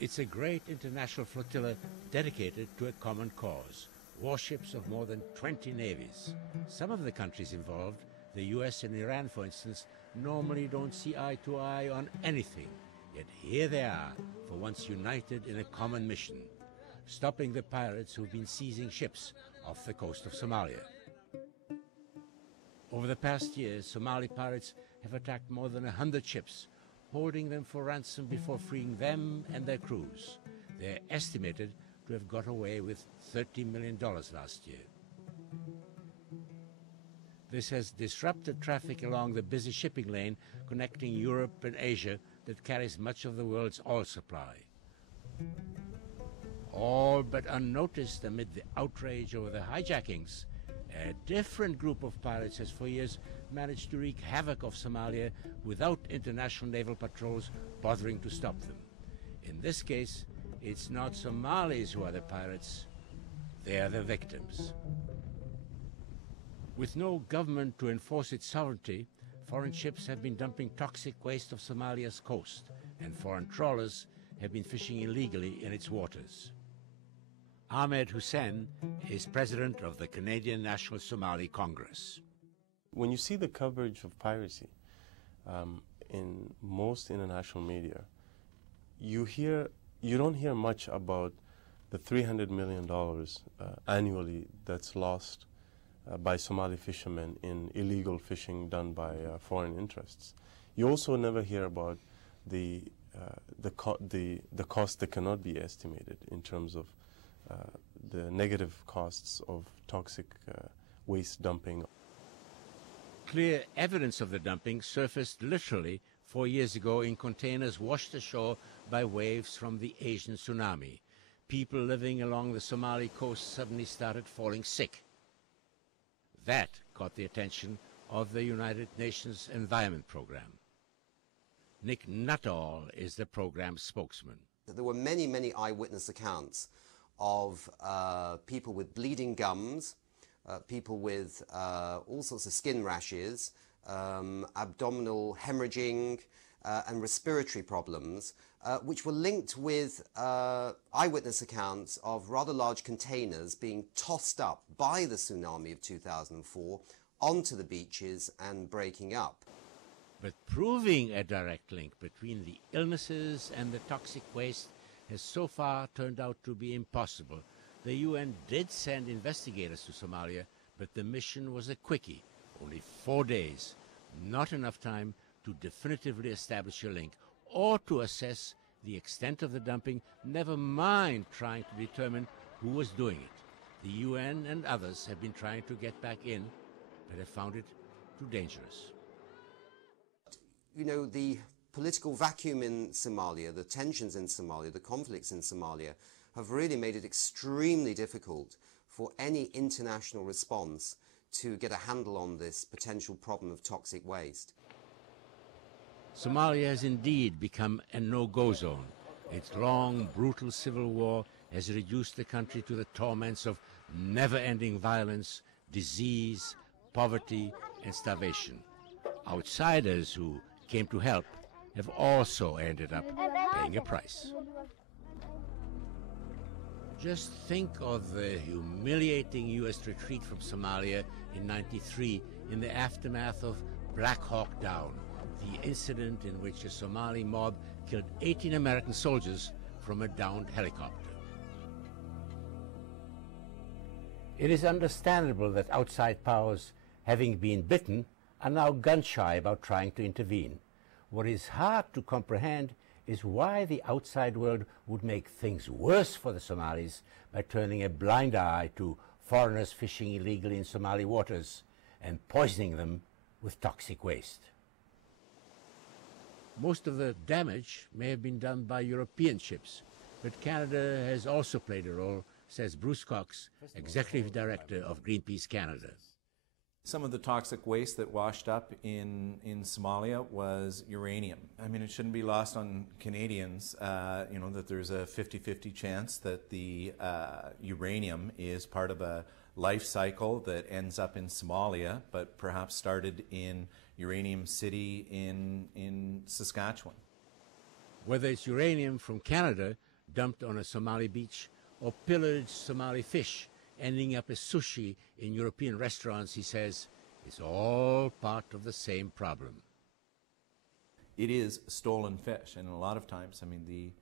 It's a great international flotilla dedicated to a common cause. Warships of more than 20 navies. Some of the countries involved, the US and Iran for instance, normally don't see eye to eye on anything. Yet here they are, for once united in a common mission, stopping the pirates who've been seizing ships off the coast of Somalia. Over the past years, Somali pirates have attacked more than 100 ships, holding them for ransom before freeing them and their crews. They're estimated to have got away with $30 million last year. This has disrupted traffic along the busy shipping lane connecting Europe and Asia that carries much of the world's oil supply. All but unnoticed amid the outrage over the hijackings, a different group of pirates has for years managed to wreak havoc of Somalia without international naval patrols bothering to stop them. In this case, it's not Somalis who are the pirates, they are the victims. With no government to enforce its sovereignty, foreign ships have been dumping toxic waste of Somalia's coast, and foreign trawlers have been fishing illegally in its waters. Ahmed Hussein is president of the Canadian National Somali Congress. When you see the coverage of piracy in most international media, you don't hear much about the $300 million annually that's lost by Somali fishermen in illegal fishing done by foreign interests. You also never hear about the cost that cannot be estimated in terms of the negative costs of toxic waste dumping. Clear evidence of the dumping surfaced literally 4 years ago in containers washed ashore by waves from the Asian tsunami. People living along the Somali coast suddenly started falling sick. That caught the attention of the United Nations Environment Program. Nick Nuttall is the program's spokesman. There were many, many eyewitness accounts of people with bleeding gums, people with all sorts of skin rashes, abdominal hemorrhaging, and respiratory problems, which were linked with eyewitness accounts of rather large containers being tossed up by the tsunami of 2004 onto the beaches and breaking up. But proving a direct link between the illnesses and the toxic waste has so far turned out to be impossible. The UN did send investigators to Somalia, but the mission was a quickie, only 4 days, not enough time to definitively establish a link or to assess the extent of the dumping, never mind trying to determine who was doing it. The UN and others have been trying to get back in, but have found it too dangerous. You know, the political vacuum in Somalia, the tensions in Somalia, the conflicts in Somalia have really made it extremely difficult for any international response to get a handle on this potential problem of toxic waste. Somalia has indeed become a no-go zone. Its long, brutal civil war has reduced the country to the torments of never-ending violence, disease, poverty, and starvation. Outsiders who came to help have also ended up paying a price. Just think of the humiliating U.S. retreat from Somalia in '93 in the aftermath of Black Hawk Down, the incident in which a Somali mob killed 18 American soldiers from a downed helicopter. It is understandable that outside powers, having been bitten, are now gun-shy about trying to intervene. What is hard to comprehend is why the outside world would make things worse for the Somalis by turning a blind eye to foreigners fishing illegally in Somali waters and poisoning them with toxic waste. Most of the damage may have been done by European ships, but Canada has also played a role, says Bruce Cox, Executive Director of Greenpeace Canada. Some of the toxic waste that washed up in Somalia was uranium. I mean, it shouldn't be lost on Canadians, that there's a 50-50 chance that the uranium is part of a life cycle that ends up in Somalia, but perhaps started in Uranium City in Saskatchewan. Whether it's uranium from Canada dumped on a Somali beach, or pillaged Somali fish, ending up as sushi in European restaurants, he says, is all part of the same problem. It is stolen fish, and a lot of times, I mean,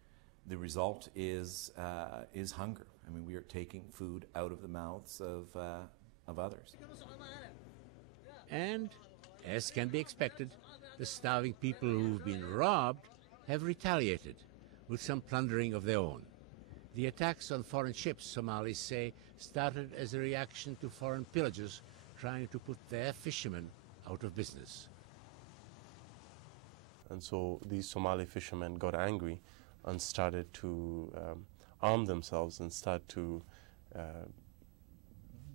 the result is hunger. I mean, we are taking food out of the mouths of others. And, as can be expected, the starving people who've been robbed have retaliated with some plundering of their own. The attacks on foreign ships, Somalis say, started as a reaction to foreign pillagers trying to put their fishermen out of business. And so these Somali fishermen got angry and started to arm themselves and start to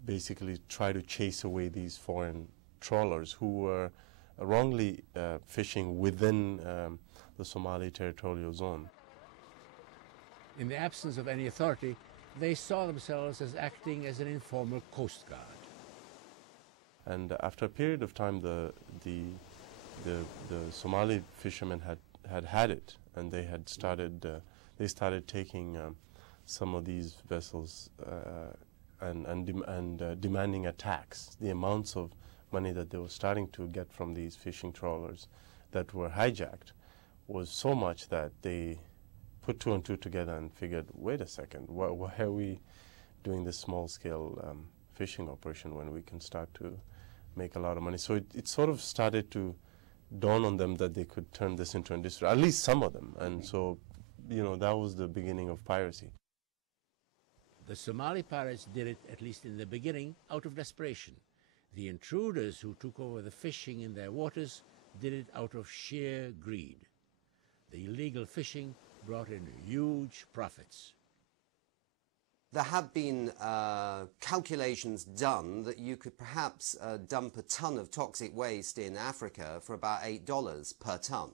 basically try to chase away these foreign trawlers who were wrongly fishing within the Somali territorial zone. In the absence of any authority, they saw themselves as acting as an informal coast guard. And after a period of time, the Somali fishermen had it, and they had started taking some of these vessels and demanding a tax. The amounts of money that they were starting to get from these fishing trawlers that were hijacked was so much that they put two and two together and figured, wait a second, why are we doing this small-scale fishing operation when we can start to make a lot of money? So it sort of started to dawn on them that they could turn this into industry, at least some of them. And so, you know, that was the beginning of piracy. The Somali pirates did it, at least in the beginning, out of desperation. The intruders who took over the fishing in their waters did it out of sheer greed. The illegal fishing brought in huge profits. There have been calculations done that you could perhaps dump a ton of toxic waste in Africa for about $8 per ton,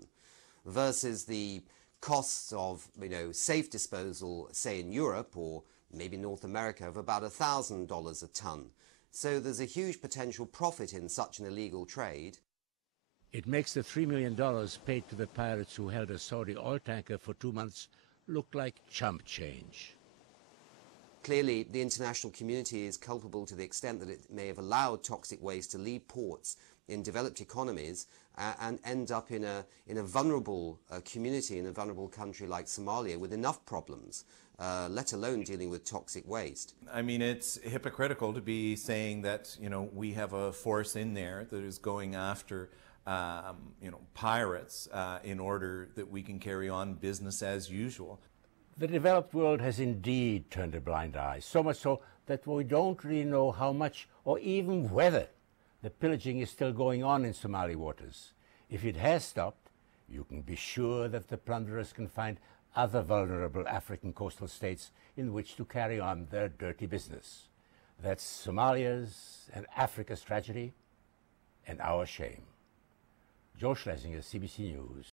versus the costs of, you know, safe disposal, say in Europe or maybe North America, of about $1,000 a ton. So there's a huge potential profit in such an illegal trade. It makes the $3 million paid to the pirates who held a Saudi oil tanker for 2 months look like chump change. Clearly, the international community is culpable to the extent that it may have allowed toxic waste to leave ports in developed economies and end up in a vulnerable community in a vulnerable country like Somalia with enough problems, let alone dealing with toxic waste. I mean, it's hypocritical to be saying that, you know, we have a force in there that is going after you know, pirates in order that we can carry on business as usual. The developed world has indeed turned a blind eye, so much so that we don't really know how much or even whether the pillaging is still going on in Somali waters. If it has stopped, you can be sure that the plunderers can find other vulnerable African coastal states in which to carry on their dirty business. That's Somalia's and Africa's tragedy and our shame. Joe Schlesinger, CBC News,